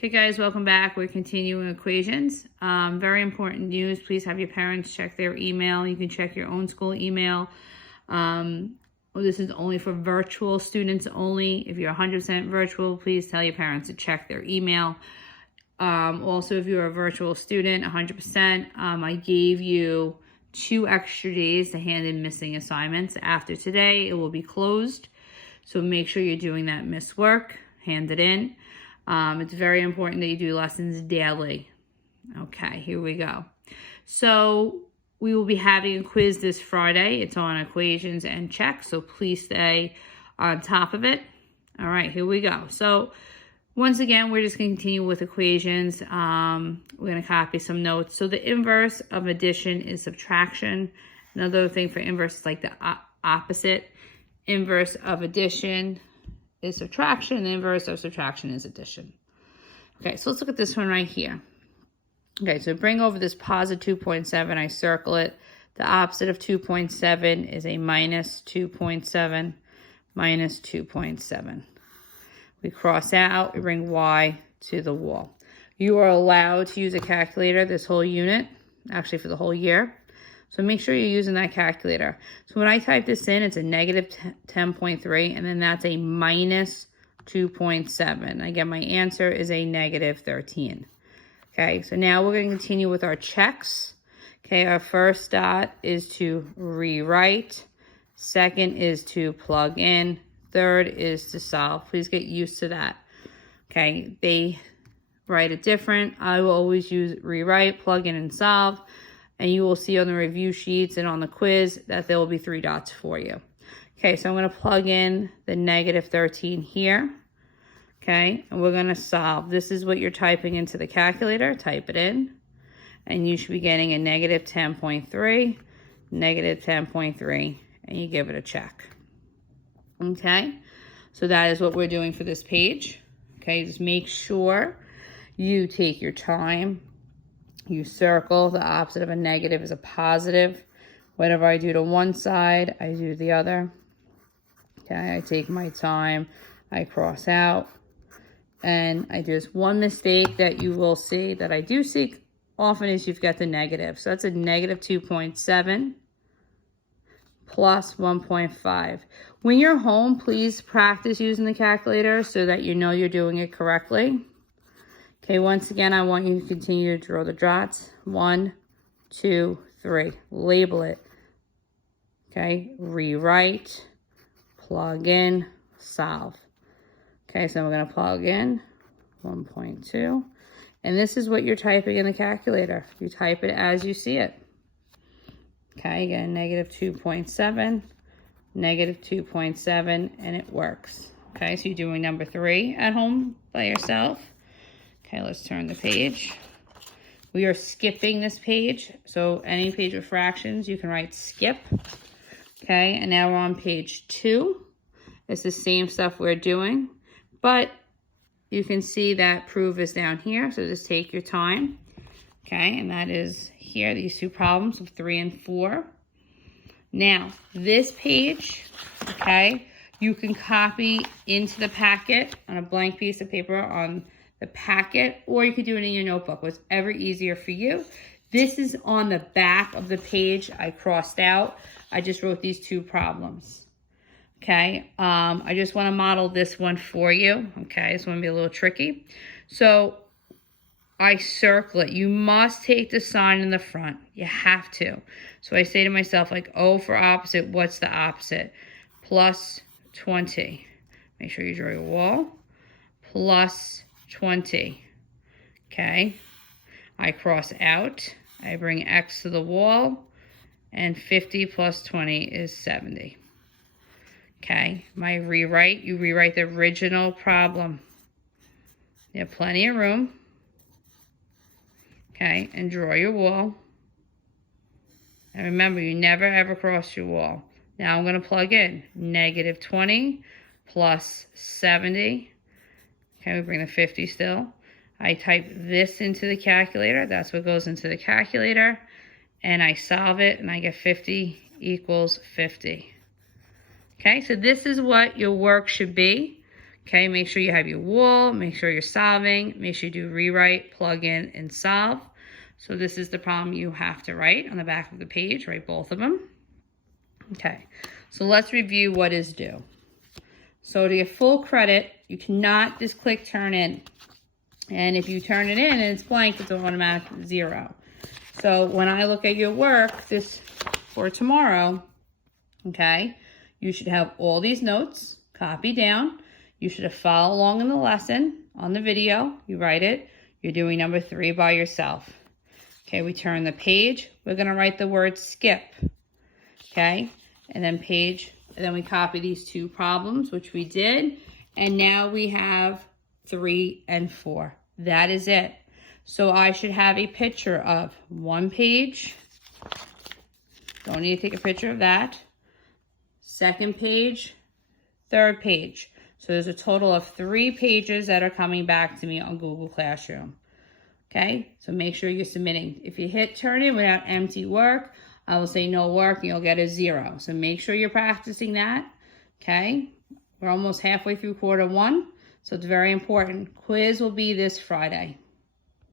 Okay, guys, welcome back. We're continuing equations. Very important news. Please have your parents check their email. You can check your own school email. This is only for virtual students only. If you're 100% virtual, please tell your parents to check their email. Also, if you're a virtual student, 100%, I gave you 2 extra days to hand in missing assignments. After today, it will be closed. So make sure you're doing that missed work. Hand it in. It's very important that you do lessons daily. Okay, here we go. So we will be having a quiz this Friday. It's on equations and checks, so please stay on top of it. All right, here we go. So once again, we're just going to continue with equations. We're going to copy some notes. So the inverse of addition is subtraction. Another thing for inverse is like the opposite. Inverse of addition is subtraction. The inverse of subtraction is addition. Okay, so let's look at this one right here. Okay, so bring over this positive 2.7. I circle it. The opposite of 2.7 is a minus 2.7. Minus 2.7. We cross out. We bring y to the wall. You are allowed to use a calculator this whole unit, actually for the whole year. So make sure you're using that calculator. So when I type this in, it's a negative 10.3, and then that's a minus 2.7. Again, my answer is a negative 13. Okay, so now we're going to continue with our checks. Okay, our first dot is to rewrite. Second is to plug in. Third is to solve. Please get used to that. Okay, they write it different. I will always use rewrite, plug in, and solve. And you will see on the review sheets and on the quiz that there will be 3 dots for you. Okay, so I'm going to plug in the negative 13 here. Okay, and we're going to solve. This is what you're typing into the calculator. Type it in. And you should be getting a negative 10.3, negative 10.3, and you give it a check. Okay, so that is what we're doing for this page. Okay, just make sure you take your time. You circle. The opposite of a negative is a positive. Whatever I do to one side, I do the other. Okay, I take my time. I cross out. And I do this one mistake that you will see, that I do see often, is you've got the negative. So that's a negative 2.7 plus 1.5. When you're home, please practice using the calculator so that you know you're doing it correctly. Okay, once again, I want you to continue to draw the dots. 1, 2, 3. Label it. Okay, rewrite, plug in, solve. Okay, so we're going to plug in 1.2. And this is what you're typing in the calculator. You type it as you see it. Okay, again, negative 2.7, negative 2.7, and it works. Okay, so you're doing number 3 at home by yourself. Okay, let's turn the page. We are skipping this page. So any page with fractions, you can write skip. Okay, and now we're on page 2. It's the same stuff we're doing, but you can see that proof is down here. So just take your time. Okay, and that is here, these 2 problems of 3 and 4. Now, this page, okay, you can copy into the packet on a blank piece of paper on the packet, or you could do it in your notebook, whatever easier for you. This is on the back of the page I crossed out. I just wrote these 2 problems. Okay, I just want to model this one for you. Okay, it's going to be a little tricky. So I circle it. You must take the sign in the front. You have to. So I say to myself, like, O for opposite, what's the opposite? Plus 20. Make sure you draw your wall. Plus 20. Okay, I cross out. I bring X to the wall. And 50 plus 20 is 70. Okay, my rewrite, you rewrite the original problem. You have plenty of room. Okay, and draw your wall. And remember, you never ever cross your wall. Now I'm going to plug in negative 20 plus 70. Okay, we bring the 50 still. I type this into the calculator. That's what goes into the calculator. And I solve it, and I get 50 equals 50. Okay, so this is what your work should be. Okay, make sure you have your wall, make sure you're solving, make sure you do rewrite, plug in, and solve. So this is the problem you have to write on the back of the page, write both of them. Okay, so let's review what is due. So to get full credit, you cannot just click turn in. And if you turn it in and it's blank, it's an automatic 0. So when I look at your work this for tomorrow, okay, you should have all these notes copied down. You should have followed along in the lesson on the video. You write it. You're doing number 3 by yourself. Okay, we turn the page. We're going to write the word skip. Okay, and then we copy these 2 problems, which we did. And now we have 3 and 4. That is it. So I should have a picture of 1 page. Don't need to take a picture of that. 2nd page, 3rd page. So there's a total of 3 pages that are coming back to me on Google Classroom. Okay, so make sure you're submitting. If you hit turn in without empty work, I will say no work and you'll get a 0. So make sure you're practicing that. Okay, we're almost halfway through quarter 1, so it's very important. Quiz will be this Friday.